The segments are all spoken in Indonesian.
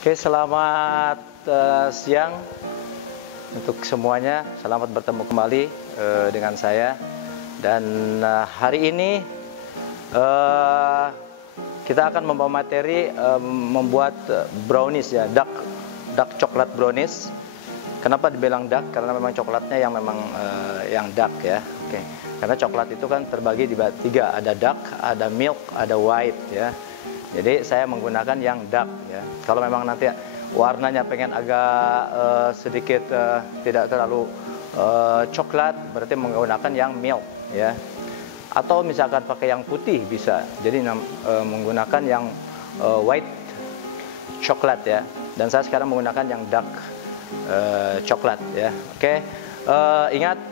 Oke, selamat siang untuk semuanya. Selamat bertemu kembali dengan saya. Dan hari ini kita akan membawa materi membuat brownies ya, dark coklat brownies. Kenapa dibilang dark? Karena memang coklatnya yang memang yang dark ya. Oke. Karena coklat itu kan terbagi di tiga, ada dark, ada milk, ada white ya. Jadi saya menggunakan yang dark ya. Kalau memang nanti warnanya pengen agak sedikit tidak terlalu coklat, berarti menggunakan yang milk ya. Atau misalkan pakai yang putih bisa. Jadi menggunakan yang white coklat ya. Dan saya sekarang menggunakan yang dark coklat ya. Oke. Ingat,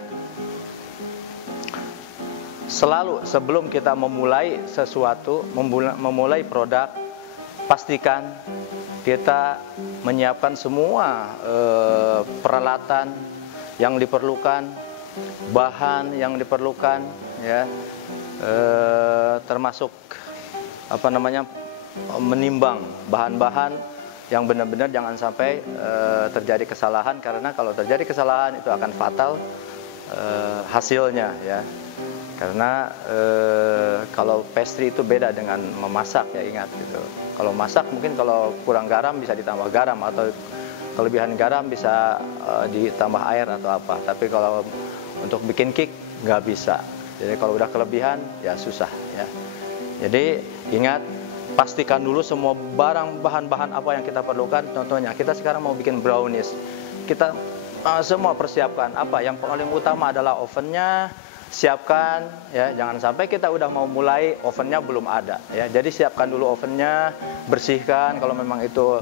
selalu sebelum kita memulai sesuatu, memulai produk, pastikan kita menyiapkan semua peralatan yang diperlukan, bahan yang diperlukan, ya, termasuk menimbang bahan-bahan yang benar-benar, jangan sampai terjadi kesalahan, karena kalau terjadi kesalahan itu akan fatal hasilnya ya. Karena kalau pastry itu beda dengan memasak ya, ingat gitu. Kalau masak mungkin kalau kurang garam bisa ditambah garam, atau kelebihan garam bisa ditambah air atau apa. Tapi kalau untuk bikin cake nggak bisa. Jadi kalau udah kelebihan ya susah ya. Jadi ingat, pastikan dulu semua barang bahan-bahan apa yang kita perlukan. Contohnya kita sekarang mau bikin brownies, kita semua persiapkan apa. Yang paling utama adalah ovennya. Siapkan ya, jangan sampai kita udah mau mulai ovennya belum ada ya. Jadi siapkan dulu ovennya, bersihkan kalau memang itu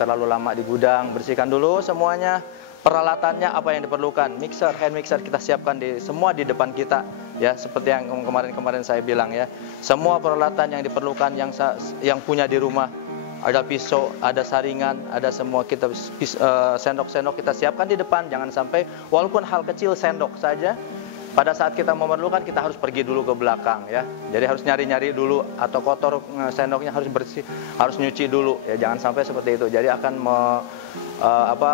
terlalu lama di gudang, bersihkan dulu semuanya. Peralatannya apa yang diperlukan, mixer, hand mixer kita siapkan semua di depan kita ya, seperti yang kemarin saya bilang ya. Semua peralatan yang diperlukan yang punya di rumah, ada pisau, ada saringan, ada semua, kita sendok-sendok kita siapkan di depan. Jangan sampai walaupun hal kecil sendok saja, pada saat kita memerlukan kita harus pergi dulu ke belakang ya. Jadi harus nyari-nyari dulu, atau kotor sendoknya harus bersih, harus nyuci dulu ya. Jangan sampai seperti itu. Jadi akan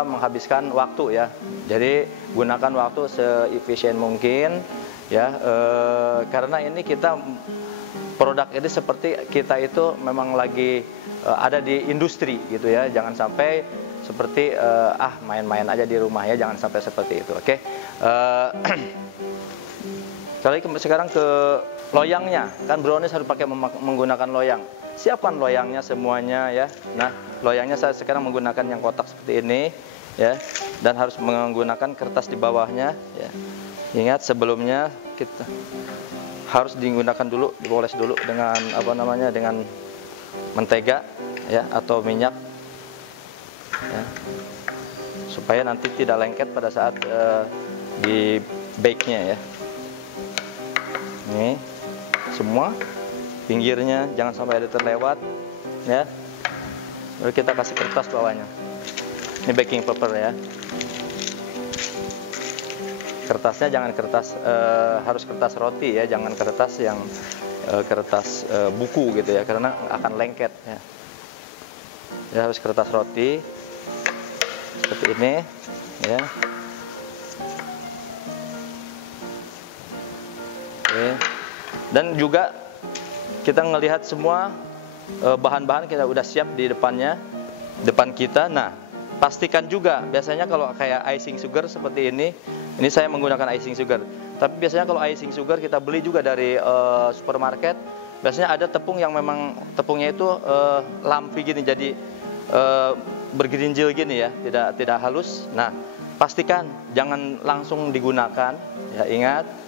menghabiskan waktu ya. Jadi gunakan waktu seefisien mungkin ya. Karena ini produk ini seperti kita itu memang lagi ada di industri gitu ya. Jangan sampai seperti main-main aja di rumah ya. Jangan sampai seperti itu. Oke. Sekarang ke loyangnya, kan brownies harus pakai menggunakan loyang. Siapkan loyangnya semuanya ya. Nah, loyangnya saya sekarang menggunakan yang kotak seperti ini ya, dan harus menggunakan kertas di bawahnya ya. Ingat, sebelumnya kita harus digunakan dulu, dipoles dulu dengan dengan mentega ya, atau minyak ya, supaya nanti tidak lengket pada saat di bake-nya ya. Ini semua pinggirnya jangan sampai ada terlewat ya. Lalu kita kasih kertas bawahnya. Ini baking paper ya. Kertasnya jangan harus kertas roti ya, jangan kertas yang kertas buku gitu ya, karena akan lengket ya. Ya, harus kertas roti seperti ini ya. Dan juga kita ngelihat semua bahan-bahan kita udah siap di depan kita. Nah, pastikan juga, biasanya kalau kayak icing sugar seperti ini saya menggunakan icing sugar. Tapi biasanya kalau icing sugar kita beli juga dari supermarket, biasanya ada tepung yang memang tepungnya itu lampi gini, jadi bergerinjil gini ya, tidak halus. Nah, pastikan jangan langsung digunakan ya, ingat.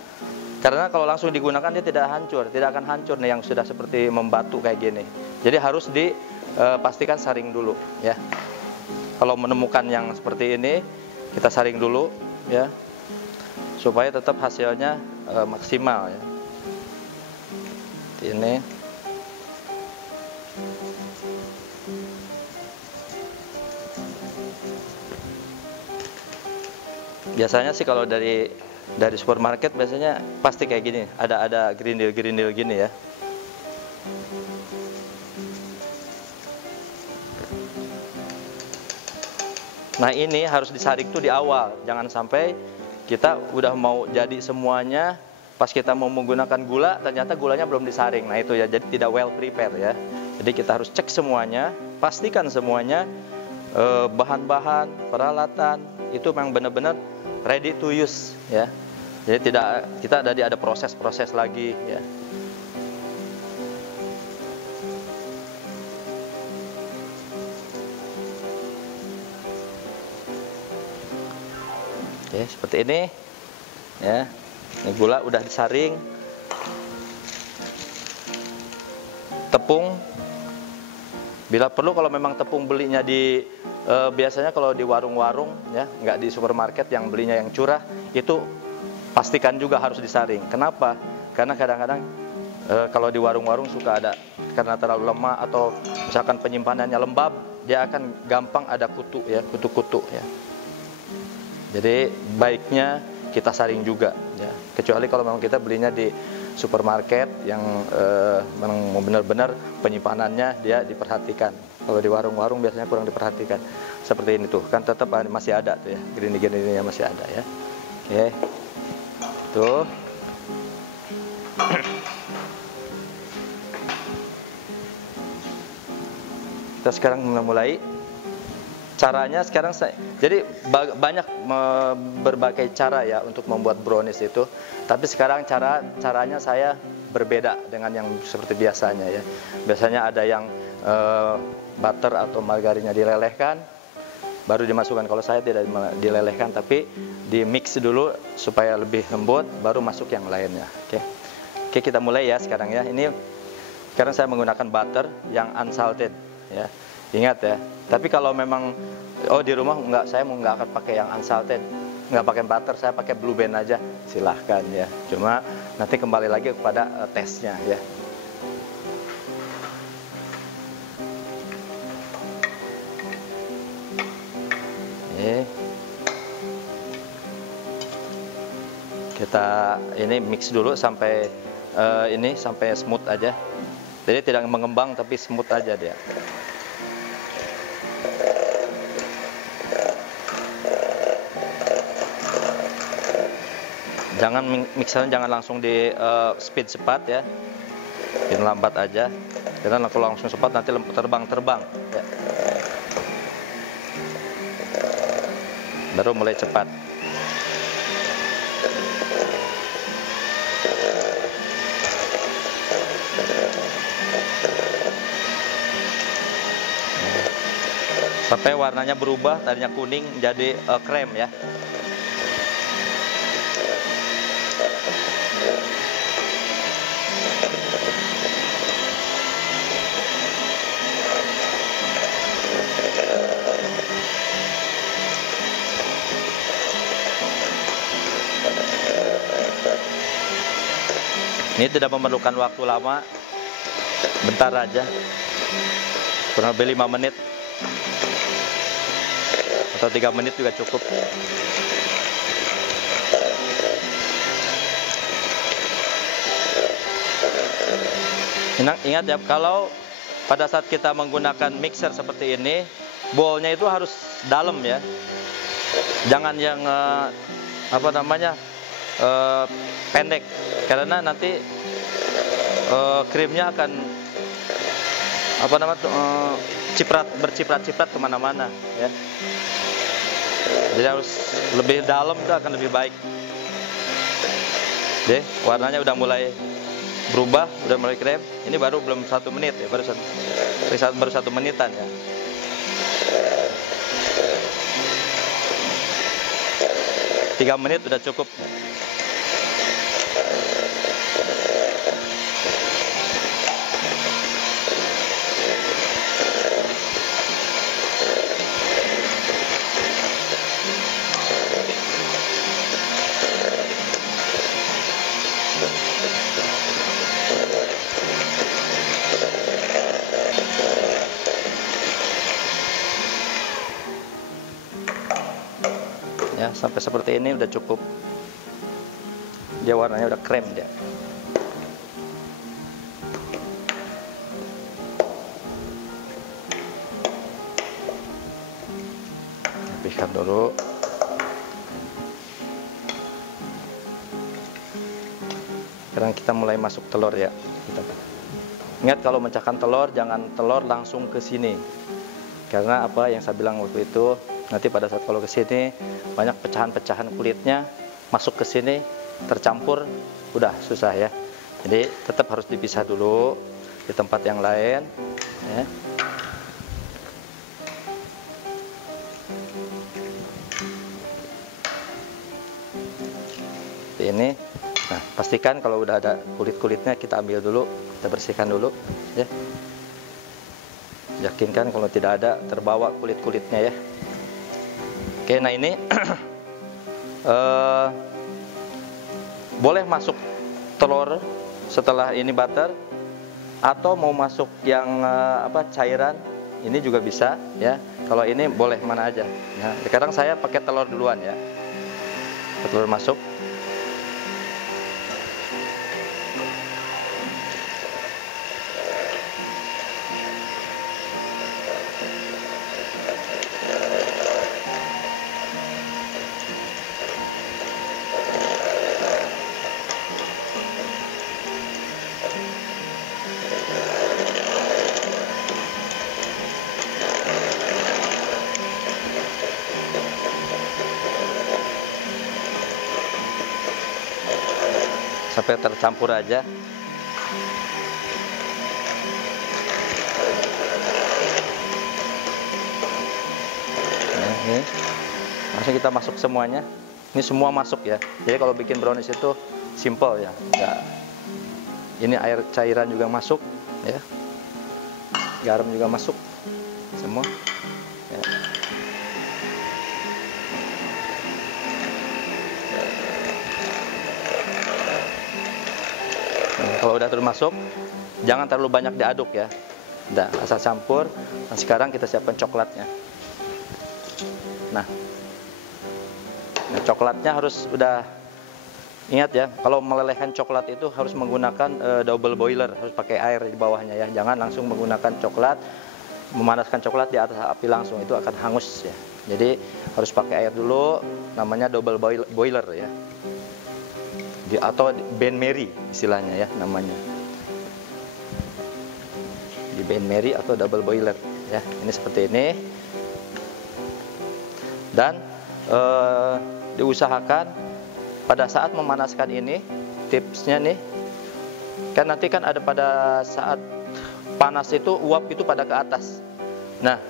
Karena kalau langsung digunakan dia tidak akan hancur nih, yang sudah seperti membatu kayak gini. Jadi harus dipastikan saring dulu ya. Kalau menemukan yang seperti ini, kita saring dulu ya, supaya tetap hasilnya maksimal ya. Ini biasanya sih kalau dari supermarket biasanya pasti kayak gini, ada gerindil gini ya. Nah ini harus disaring tuh di awal, jangan sampai kita udah mau jadi semuanya, pas kita mau menggunakan gula ternyata gulanya belum disaring. Nah itu ya, jadi tidak well prepare ya. Jadi kita harus cek semuanya, pastikan semuanya bahan-bahan, peralatan itu memang benar-benar ready to use ya. Jadi tidak kita ada proses-proses lagi ya. Oke, seperti ini ya. Ini gula udah disaring. Tepung, bila perlu kalau memang tepung belinya di biasanya kalau di warung-warung ya, nggak di supermarket, yang belinya yang curah, itu pastikan juga harus disaring. Kenapa? Karena kadang-kadang kalau di warung-warung suka ada, karena terlalu lemah atau misalkan penyimpanannya lembab, dia akan gampang ada kutu ya, kutu-kutu ya. Jadi baiknya kita saring juga ya. Kecuali kalau memang kita belinya di supermarket yang memang benar-benar penyimpanannya dia diperhatikan. Kalau di warung-warung biasanya kurang diperhatikan. Seperti ini tuh, kan tetap masih ada tuh ya, gini-gininya masih ada ya. Oke. Tuh. Kita sekarang mulai. Caranya sekarang jadi banyak berbagai cara ya untuk membuat brownies itu. Tapi sekarang caranya saya berbeda dengan yang seperti biasanya ya. Biasanya ada yang butter atau margarinnya dilelehkan, baru dimasukkan. Kalau saya tidak dilelehkan, tapi di mix dulu supaya lebih lembut, baru masuk yang lainnya. Oke, kita mulai ya sekarang ya. Ini sekarang saya menggunakan butter yang unsalted ya. Ingat ya. Tapi kalau memang di rumah saya nggak akan pakai yang unsalted, nggak pakai butter, saya pakai Blue Band aja, silahkan ya. Cuma nanti kembali lagi kepada tesnya ya. Kita ini mix dulu sampai sampai smooth aja. Jadi tidak mengembang tapi smooth aja dia. Mixernya jangan langsung di speed cepat ya, bikin lambat aja. Karena kalau langsung cepat nanti terbang ya. Baru mulai cepat. Sampai warnanya berubah, tadinya kuning jadi krem ya. Ini tidak memerlukan waktu lama, bentar aja, kurang lebih 5 menit atau 3 menit juga cukup. Ingat ya, kalau pada saat kita menggunakan mixer seperti ini, bowlnya itu harus dalam ya, jangan yang pendek, karena nanti krimnya akan berciprat-ciprat kemana-mana ya. Jadi harus lebih dalam, itu akan lebih baik. Deh, warnanya udah mulai berubah, udah mulai krem. Ini baru belum 1 menit ya, baru 1 menitan ya. Tiga menit udah cukup. Ya, sampai seperti ini udah cukup. Dia warnanya udah krem dia. rapihkan dulu. Sekarang kita mulai masuk telur ya. Ingat kalau memecahkan telur, jangan telur langsung ke sini. Karena apa yang saya bilang waktu itu, nanti pada saat kalau ke sini banyak pecahan-pecahan kulitnya masuk ke sini, tercampur, udah susah ya. Jadi tetap harus dipisah dulu di tempat yang lain ya. Seperti ini. Nah, pastikan kalau udah ada kulit-kulitnya kita ambil dulu, kita bersihkan dulu ya. Yakinkan kalau tidak ada terbawa kulit-kulitnya ya. Oke, nah ini boleh masuk telur setelah ini butter, atau mau masuk yang cairan ini juga bisa ya. Kalau ini boleh mana aja. Nah, sekarang saya pakai telur duluan ya. Telur masuk. Sampai tercampur aja. Nah, ini langsung kita masuk semuanya. Ini semua masuk ya. Jadi kalau bikin brownies itu simple ya. Ini air cairan juga masuk ya. Garam juga masuk semua ya. Kalau udah termasuk, jangan terlalu banyak diaduk ya. Udah, asal campur. Nah, sekarang kita siapkan coklatnya. Nah, coklatnya harus udah, ingat ya, kalau melelehkan coklat itu harus menggunakan double boiler, harus pakai air di bawahnya ya. Jangan langsung menggunakan coklat, memanaskan coklat di atas api langsung, itu akan hangus ya. Jadi harus pakai air dulu, namanya double boiler ya. Atau bain marie istilahnya ya namanya, di bain marie atau double boiler ya. Ini seperti ini. Dan diusahakan pada saat memanaskan ini, tipsnya nih, kan nanti kan ada pada saat panas itu uap itu pada ke atas. Nah,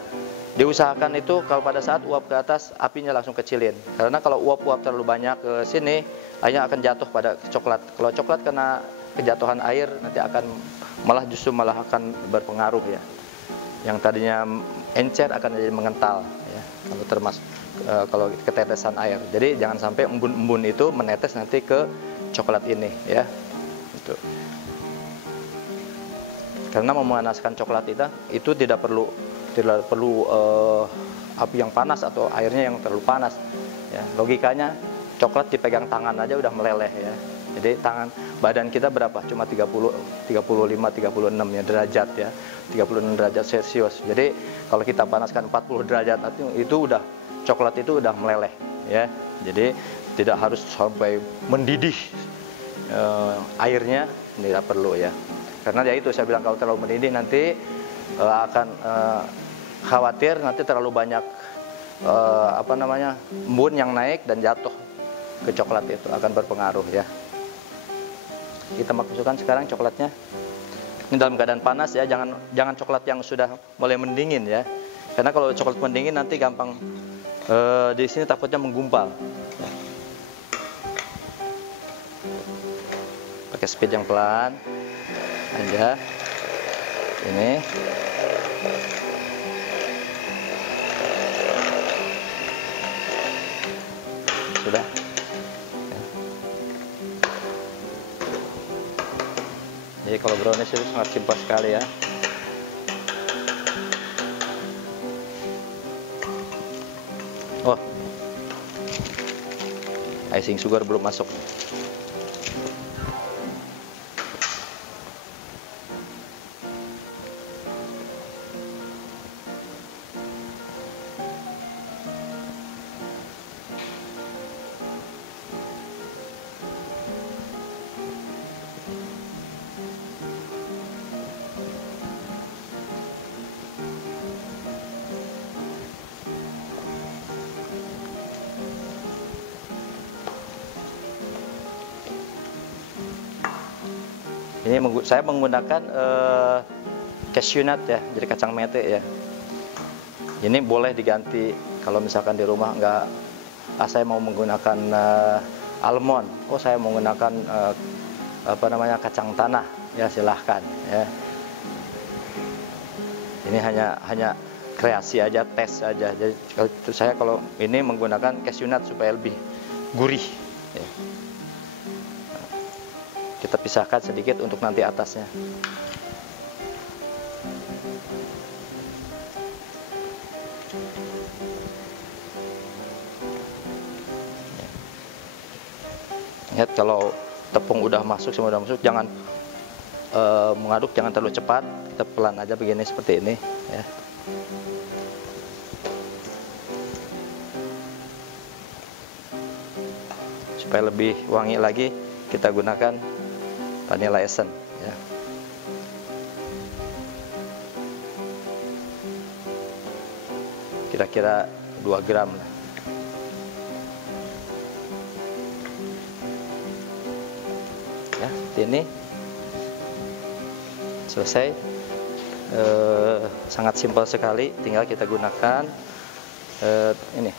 diusahakan itu kalau pada saat uap ke atas, apinya langsung kecilin. Karena kalau uap-uap terlalu banyak ke sini, airnya akan jatuh pada coklat. Kalau coklat kena kejatuhan air, nanti akan justru malah akan berpengaruh ya. Yang tadinya encer akan jadi mengental ya. Kalau ketetesan air. Jadi jangan sampai embun-embun itu menetes nanti ke coklat ini ya. Karena memanaskan coklat itu tidak perlu api yang panas atau airnya yang terlalu panas ya. Logikanya coklat dipegang tangan aja udah meleleh ya. Jadi badan kita berapa? Cuma 35, 36 ya derajat ya. 36 derajat Celcius. Jadi kalau kita panaskan 40 derajat itu udah coklat itu udah meleleh ya. Jadi tidak harus sampai mendidih airnya, tidak perlu ya. Karena ya itu saya bilang, kalau terlalu mendidih nanti akan khawatir nanti terlalu banyak embun yang naik dan jatuh ke coklat, itu akan berpengaruh ya. Kita masukkan sekarang coklatnya. Ini dalam keadaan panas ya, jangan coklat yang sudah mulai mendingin ya. Karena kalau coklat mendingin nanti gampang di sini takutnya menggumpal. Ya. Pakai speed yang pelan aja. Ini. Sudah. Ya. Jadi kalau brownies itu sangat simpel sekali ya. Oh, icing sugar belum masuk. Ini saya menggunakan cashew nut ya, jadi kacang mete ya. Ini boleh diganti kalau misalkan di rumah nggak, saya mau menggunakan almond, saya menggunakan kacang tanah, ya silahkan ya. Ini hanya kreasi aja, tes aja. Jadi saya kalau ini menggunakan cashew nut supaya lebih gurih ya. Kita pisahkan sedikit untuk nanti atasnya. Ingat, kalau tepung udah masuk, semua udah masuk, jangan mengaduk, jangan terlalu cepat. Kita pelan aja begini, seperti ini ya. Supaya lebih wangi lagi, kita gunakan vanilla essence ya. Kira-kira 2 gram lah. Ya, seperti ini. Selesai. Sangat simpel sekali, tinggal kita gunakan ini.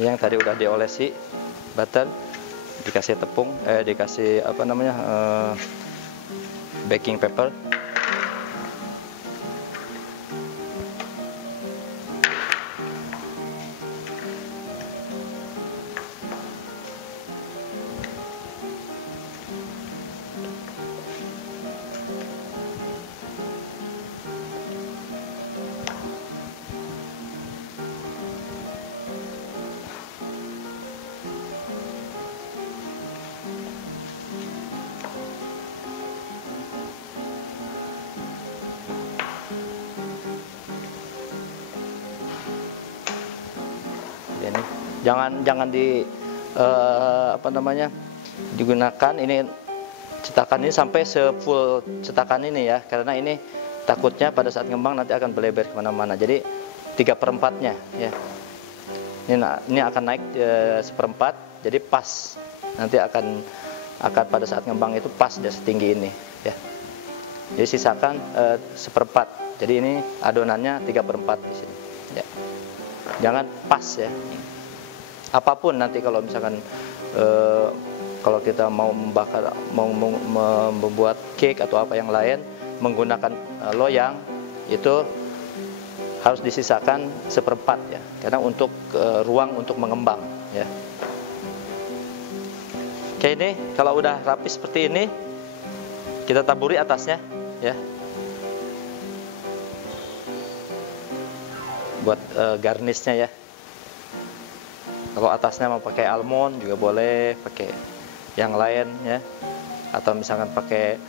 Yang tadi udah diolesi butter, dikasih tepung, dikasih baking paper. Ini jangan digunakan ini cetakan ini sampai sefull cetakan ini ya, karena ini takutnya pada saat ngembang nanti akan beleber kemana-mana. Jadi 3/4-nya ya. Ini akan naik 1/4, jadi pas nanti akan pada saat ngembang itu pas dia setinggi ini ya. Jadi sisakan 1/4. Jadi ini adonannya 3/4 di sini ya. Jangan pas ya. Apapun nanti kalau misalkan kalau kita mau membakar, membuat cake atau apa yang lain menggunakan loyang, itu harus disisakan 1/4 ya, karena untuk ruang untuk mengembang ya. Oke, ini kalau udah rapi seperti ini, kita taburi atasnya ya, buat garnishnya ya. Kalau atasnya mau pakai almond juga boleh, pakai yang lain ya, atau misalkan pakai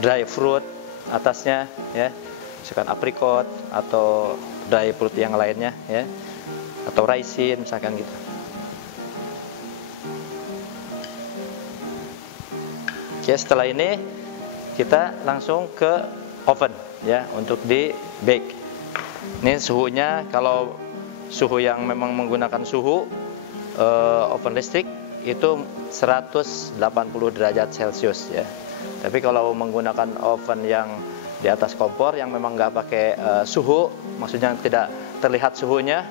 dry fruit atasnya ya, misalkan apricot atau dry fruit yang lainnya ya, atau raisin misalkan gitu. Oke, setelah ini kita langsung ke oven ya untuk di bake. Ini suhunya, kalau suhu yang memang menggunakan suhu oven listrik itu 180 derajat Celcius ya. Tapi kalau menggunakan oven yang di atas kompor yang memang nggak pakai suhu, maksudnya tidak terlihat suhunya,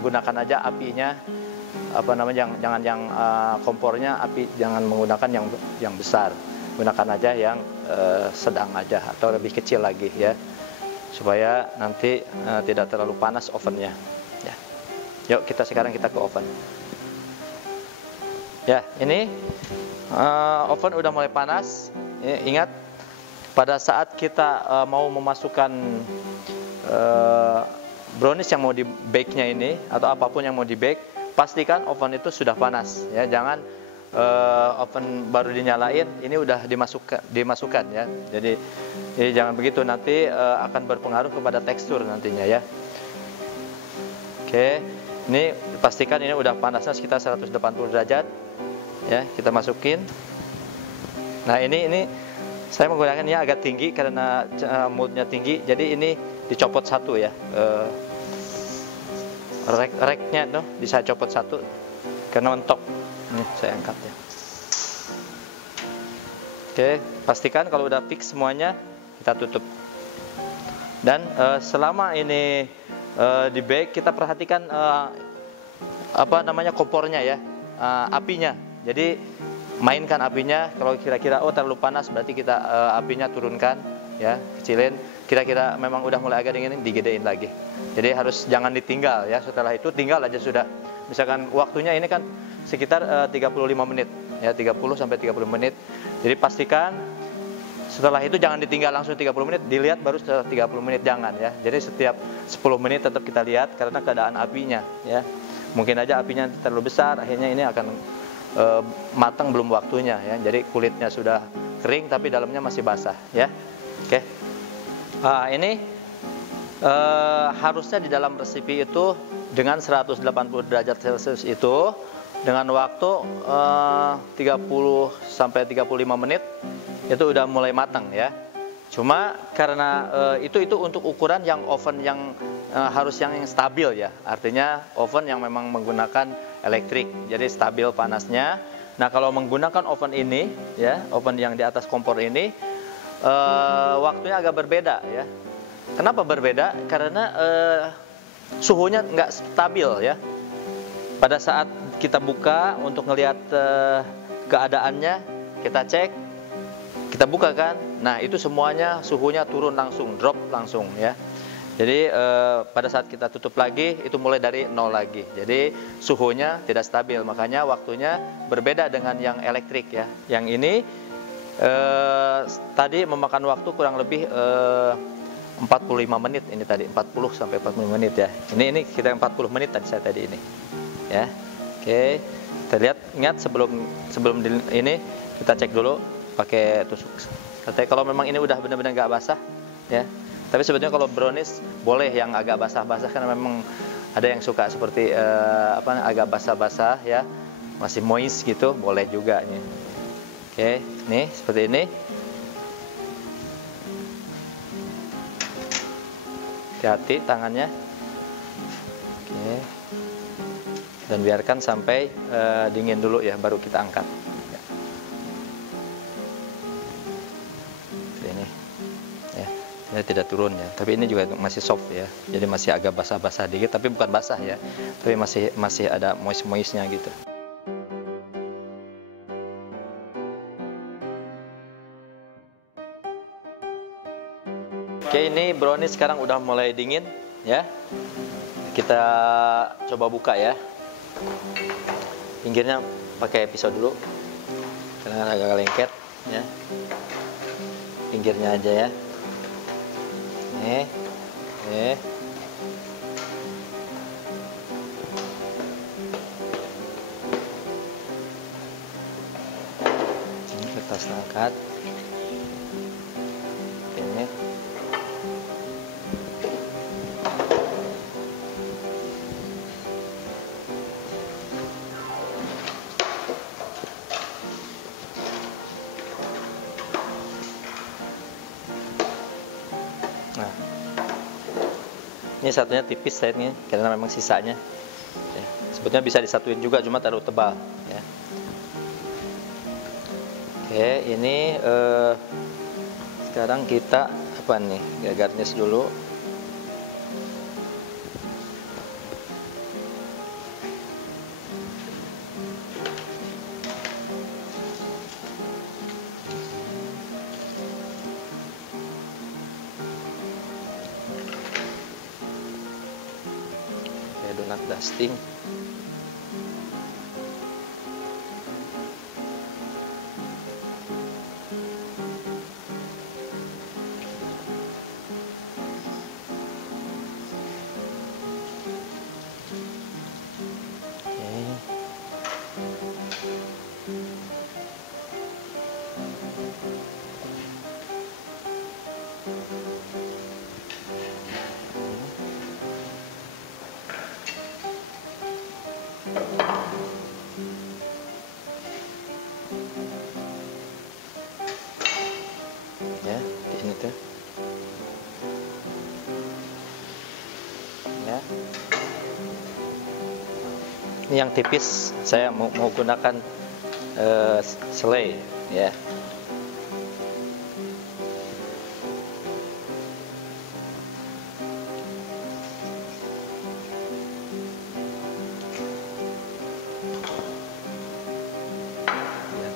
gunakan aja apinya jangan yang kompornya api, jangan menggunakan yang besar, gunakan aja yang sedang aja atau lebih kecil lagi ya, supaya nanti tidak terlalu panas ovennya ya. Yuk sekarang kita ke oven ya. Ini oven udah mulai panas. Ingat, pada saat kita mau memasukkan brownies yang mau di bake nya ini atau apapun yang mau di bake, pastikan oven itu sudah panas ya. Jangan oven baru dinyalain, ini udah dimasukkan ya. Jadi jangan begitu, nanti akan berpengaruh kepada tekstur nantinya ya. Oke, ini pastikan ini udah panasnya sekitar 180 derajat ya. Kita masukin. Nah, ini saya menggunakannya agak tinggi karena moodnya tinggi, jadi ini dicopot satu ya. reknya tuh bisa copot satu karena mentok. Nih saya angkat ya. Oke, pastikan kalau udah fix semuanya kita tutup. Dan selama ini di bake kita perhatikan kompornya ya, apinya. Jadi mainkan apinya. Kalau kira-kira terlalu panas berarti kita apinya turunkan ya, kecilin. Kira-kira memang udah mulai agak dingin, digedein lagi. Jadi harus jangan ditinggal ya. Setelah itu tinggal aja sudah. Misalkan waktunya ini kan sekitar 35 menit ya, 30 sampai 30 menit. Jadi pastikan setelah itu jangan ditinggal langsung 30 menit, dilihat baru setelah 30 menit, jangan ya. Jadi setiap 10 menit tetap kita lihat karena keadaan apinya ya. Mungkin aja apinya terlalu besar, akhirnya ini akan matang belum waktunya ya. Jadi kulitnya sudah kering tapi dalamnya masih basah ya. Oke. Ini harusnya di dalam resipi itu dengan 180 derajat Celcius itu dengan waktu 30 sampai 35 menit itu udah mulai matang ya. Cuma karena itu untuk ukuran yang oven yang harus yang stabil ya. Artinya oven yang memang menggunakan elektrik, jadi stabil panasnya. Nah kalau menggunakan oven ini ya, oven yang di atas kompor ini waktunya agak berbeda ya. Kenapa berbeda? Karena suhunya nggak stabil ya. Pada saat kita buka untuk ngelihat keadaannya, kita cek, kita buka kan. Nah itu semuanya suhunya turun langsung, drop langsung ya. Jadi pada saat kita tutup lagi itu mulai dari nol lagi. Jadi suhunya tidak stabil, makanya waktunya berbeda dengan yang elektrik ya. Yang ini tadi memakan waktu kurang lebih 45 menit ini tadi, 40 sampai 45 menit ya. Ini kita 40 menit tadi saya tadi ini. Ya. Oke. Kita lihat, ingat sebelum ini kita cek dulu pakai tusuk. Katanya kalau memang ini udah benar-benar nggak basah ya. Tapi sebetulnya kalau brownies boleh yang agak basah-basah karena memang ada yang suka seperti agak basah-basah ya. Masih moist gitu, boleh juga nih. Oke, nih seperti ini. Hati-hati tangannya. Oke. Dan biarkan sampai dingin dulu ya, baru kita angkat. Ya. Seperti ini. Ya. Ini tidak turun ya, tapi ini juga masih soft ya. Jadi masih agak basah-basah dikit, tapi bukan basah ya. Tapi masih ada moist-moistnya gitu. Oke, ini brownies sekarang udah mulai dingin ya. Kita coba buka ya. Pinggirnya pakai pisau dulu. Karena agak lengket ya. Pinggirnya aja ya. Nih. Nih. Ini kertas angkat. Ini. Nah, ini satunya tipis ini karena memang sisanya. Ya, sebetulnya bisa disatuin juga, cuma terlalu tebal. Ya. Oke, ini sekarang kita garnish dulu. Donat dusting. Ya, di sini tuh. Ya. Ini yang tipis, saya mau gunakan selai ya.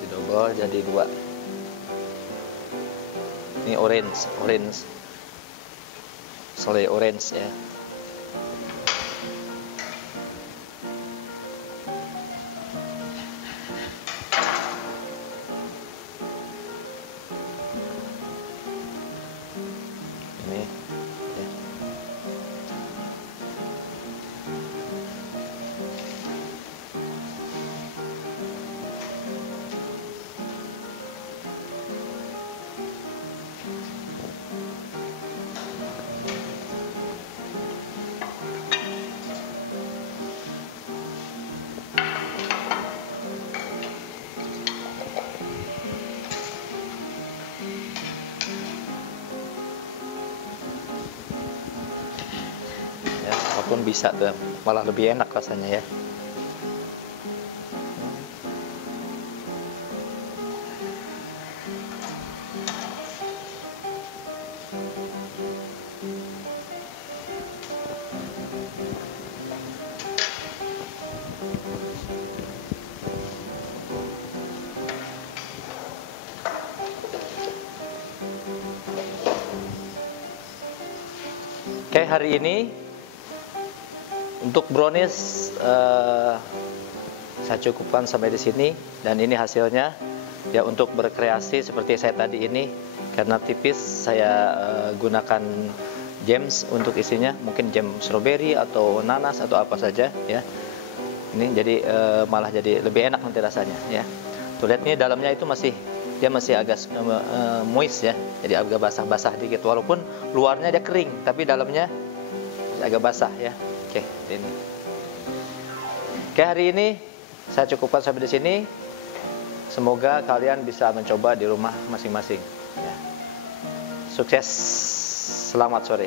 Didobel jadi 2. Ini orange, selai orange ya. Ini ya. Apapun bisa tuh, malah lebih enak rasanya ya. Oke, hari ini untuk brownies saya cukupkan sampai di sini, dan ini hasilnya ya. Untuk berkreasi seperti saya tadi ini, karena tipis saya gunakan jams untuk isinya, mungkin jam strawberry atau nanas atau apa saja ya. Ini jadi malah jadi lebih enak nanti rasanya ya. Tuh lihat nih, dalamnya itu masih agak moist ya, jadi agak basah-basah dikit, walaupun luarnya dia kering tapi dalamnya agak basah ya. Oke, ini. Oke, hari ini saya cukupkan sampai di sini. Semoga kalian bisa mencoba di rumah masing-masing ya. Sukses, selamat sore.